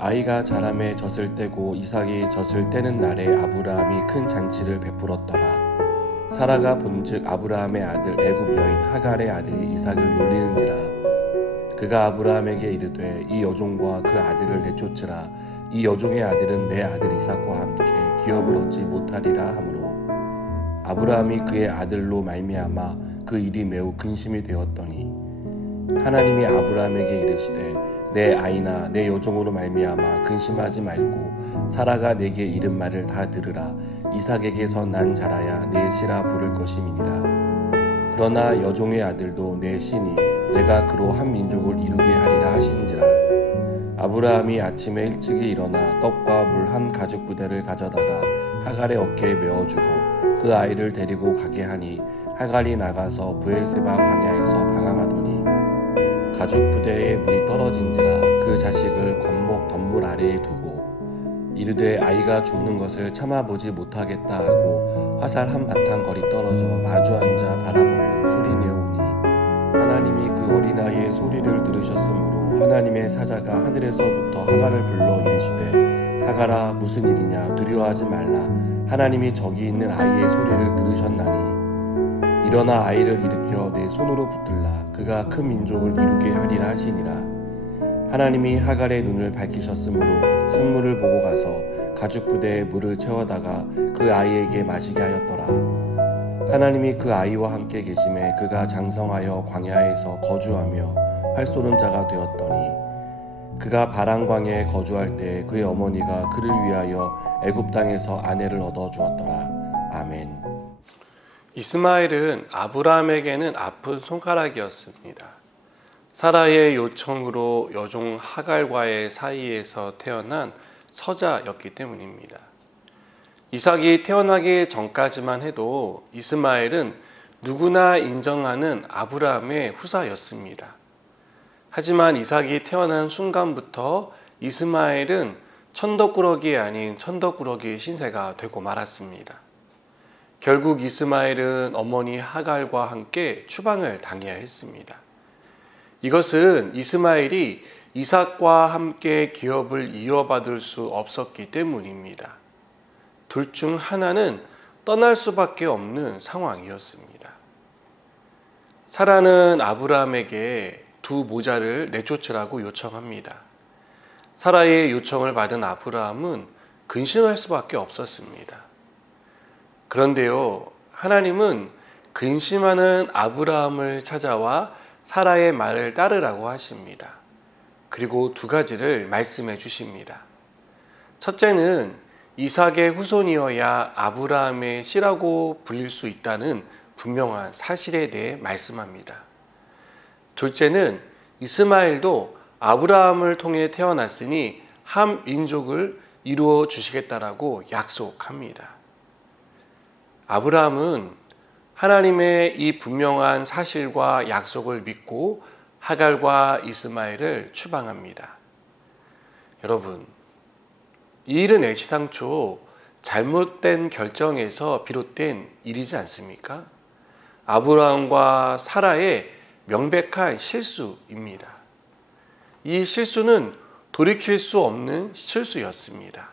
아이가 자라매 젖을 떼고 이삭이 젖을 떼는 날에 아브라함이 큰 잔치를 베풀었더라. 사라가 본즉 아브라함의 아들 애굽 여인 하갈의 아들이 이삭을 놀리는지라. 그가 아브라함에게 이르되 이 여종과 그 아들을 내쫓으라. 이 여종의 아들은 내 아들 이삭과 함께 기업을 얻지 못하리라 하므로 아브라함이 그의 아들로 말미암아 그 일이 매우 근심이 되었더니 하나님이 아브라함에게 이르시되 내 아이나 내 여종으로 말미암아 근심하지 말고 사라가 내게 이른 말을 다 들으라. 이삭에게서 난 자라야 내 씨라 부를 것임이니라. 그러나 여종의 아들도 내 씨니 내가 그로 한 민족을 이루게 하리라 하신지라. 아브라함이 아침에 일찍이 일어나 떡과 물 한 가죽 부대를 가져다가 하갈의 어깨에 메어주고 그 아이를 데리고 가게 하니 하갈이 나가서 브엘세바 광야에서 방황하더니 가죽 부대에 물이 떨어진지라. 그 자식을 관목 덤불 아래에 두고 이르되 아이가 죽는 것을 참아보지 못하겠다 하고 화살 한 바탕 거리 떨어져 마주 앉아 바라보며 소리내오니 하나님이 그 어린아이의 소리를 들으셨으므로 하나님의 사자가 하늘에서부터 하갈을 불러 이르시되 하갈아 무슨 일이냐 두려워하지 말라. 하나님이 저기 있는 아이의 소리를 들으셨나니 일어나 아이를 일으켜 내 손으로 붙들라. 그가 큰 민족을 이루게 하리라 하시니라. 하나님이 하갈의 눈을 밝히셨으므로 샘물을 보고 가서 가죽 부대에 물을 채워다가 그 아이에게 마시게 하였더라. 하나님이 그 아이와 함께 계심에 그가 장성하여 광야에서 거주하며 활 쏘는 자가 되었더니 그가 바란 광야에 거주할 때 그의 어머니가 그를 위하여 애굽 땅에서 아내를 얻어 주었더라. 아멘. 이스마엘은 아브라함에게는 아픈 손가락이었습니다. 사라의 요청으로 여종 하갈과의 사이에서 태어난 서자였기 때문입니다. 이삭이 태어나기 전까지만 해도 이스마엘은 누구나 인정하는 아브라함의 후사였습니다. 하지만 이삭이 태어난 순간부터 이스마엘은 천덕꾸러기 아닌 천덕꾸러기 신세가 되고 말았습니다. 결국 이스마엘은 어머니 하갈과 함께 추방을 당해야 했습니다. 이것은 이스마엘이 이삭과 함께 기업을 이어받을 수 없었기 때문입니다. 둘 중 하나는 떠날 수밖에 없는 상황이었습니다. 사라는 아브라함에게 두 모자를 내쫓으라고 요청합니다. 사라의 요청을 받은 아브라함은 근심할 수밖에 없었습니다. 그런데요, 하나님은 근심하는 아브라함을 찾아와 사라의 말을 따르라고 하십니다. 그리고 두 가지를 말씀해 주십니다. 첫째는 이삭의 후손이어야 아브라함의 씨라고 불릴 수 있다는 분명한 사실에 대해 말씀합니다. 둘째는 이스마엘도 아브라함을 통해 태어났으니 한 민족을 이루어 주시겠다라고 약속합니다. 아브라함은 하나님의 이 분명한 사실과 약속을 믿고 하갈과 이스마엘을 추방합니다. 여러분, 이 일은 애시당초 잘못된 결정에서 비롯된 일이지 않습니까? 아브라함과 사라의 명백한 실수입니다. 이 실수는 돌이킬 수 없는 실수였습니다.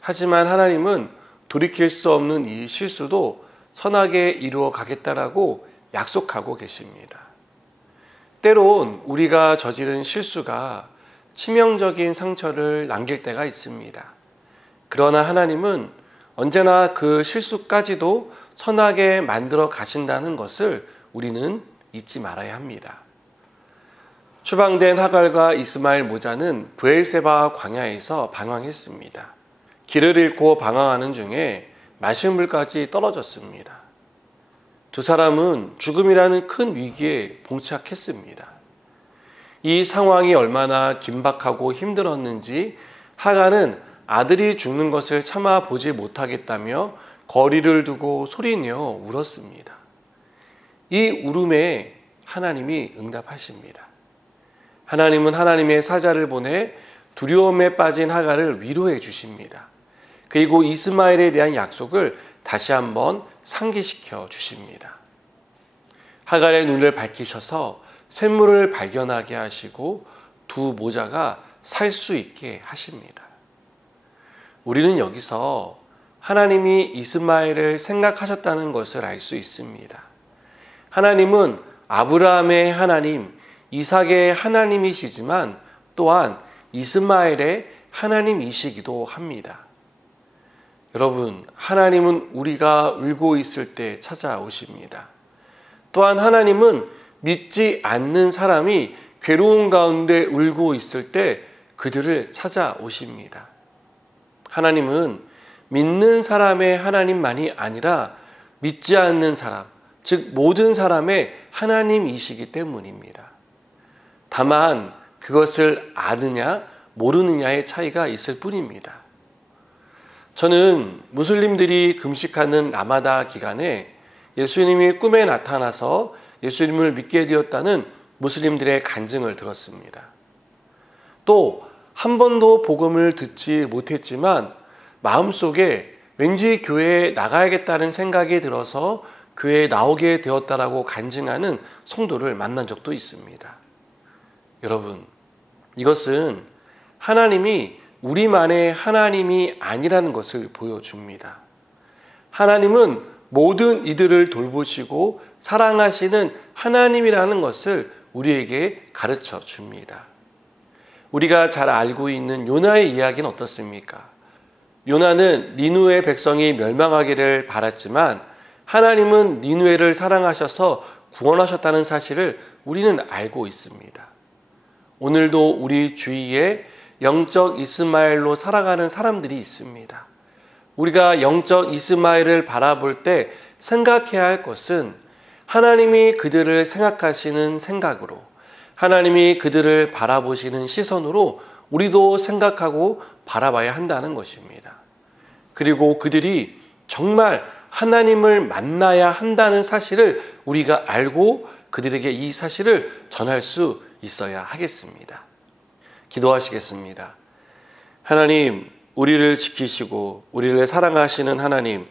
하지만 하나님은 돌이킬 수 없는 이 실수도 선하게 이루어 가겠다라고 약속하고 계십니다. 때론 우리가 저지른 실수가 치명적인 상처를 남길 때가 있습니다. 그러나 하나님은 언제나 그 실수까지도 선하게 만들어 가신다는 것을 우리는 잊지 말아야 합니다. 추방된 하갈과 이스마엘 모자는 브엘세바 광야에서 방황했습니다. 길을 잃고 방황하는 중에 마실 물까지 떨어졌습니다. 두 사람은 죽음이라는 큰 위기에 봉착했습니다. 이 상황이 얼마나 긴박하고 힘들었는지 하갈은 아들이 죽는 것을 참아 보지 못하겠다며 거리를 두고 소리내어 울었습니다. 이 울음에 하나님이 응답하십니다. 하나님은 하나님의 사자를 보내 두려움에 빠진 하갈을 위로해 주십니다. 그리고 이스마엘에 대한 약속을 다시 한번 상기시켜 주십니다. 하갈의 눈을 밝히셔서 샘물을 발견하게 하시고 두 모자가 살 수 있게 하십니다. 우리는 여기서 하나님이 이스마엘을 생각하셨다는 것을 알 수 있습니다. 하나님은 아브라함의 하나님, 이삭의 하나님이시지만 또한 이스마엘의 하나님이시기도 합니다. 여러분, 하나님은 우리가 울고 있을 때 찾아오십니다. 또한 하나님은 믿지 않는 사람이 괴로운 가운데 울고 있을 때 그들을 찾아오십니다. 하나님은 믿는 사람의 하나님만이 아니라 믿지 않는 사람, 즉 모든 사람의 하나님이시기 때문입니다. 다만 그것을 아느냐 모르느냐의 차이가 있을 뿐입니다. 저는 무슬림들이 금식하는 라마다 기간에 예수님이 꿈에 나타나서 예수님을 믿게 되었다는 무슬림들의 간증을 들었습니다. 또 한 번도 복음을 듣지 못했지만 마음속에 왠지 교회에 나가야겠다는 생각이 들어서 교회에 나오게 되었다라고 간증하는 성도를 만난 적도 있습니다. 여러분, 이것은 하나님이 우리만의 하나님이 아니라는 것을 보여줍니다. 하나님은 모든 이들을 돌보시고 사랑하시는 하나님이라는 것을 우리에게 가르쳐 줍니다. 우리가 잘 알고 있는 요나의 이야기는 어떻습니까? 요나는 니느웨 백성이 멸망하기를 바랐지만 하나님은 니느웨를 사랑하셔서 구원하셨다는 사실을 우리는 알고 있습니다. 오늘도 우리 주위에 영적 이스마엘로 살아가는 사람들이 있습니다. 우리가 영적 이스마엘을 바라볼 때 생각해야 할 것은 하나님이 그들을 생각하시는 생각으로, 하나님이 그들을 바라보시는 시선으로 우리도 생각하고 바라봐야 한다는 것입니다. 그리고 그들이 정말 하나님을 만나야 한다는 사실을 우리가 알고 그들에게 이 사실을 전할 수 있어야 하겠습니다. 기도하시겠습니다. 하나님, 우리를 지키시고 우리를 사랑하시는 하나님,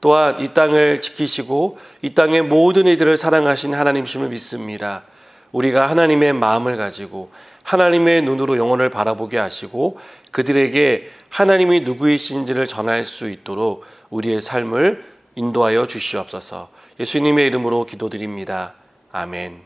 또한 이 땅을 지키시고 이 땅의 모든 이들을 사랑하신 하나님이심을 믿습니다. 우리가 하나님의 마음을 가지고 하나님의 눈으로 영혼을 바라보게 하시고 그들에게 하나님이 누구이신지를 전할 수 있도록 우리의 삶을 인도하여 주시옵소서. 예수님의 이름으로 기도드립니다. 아멘.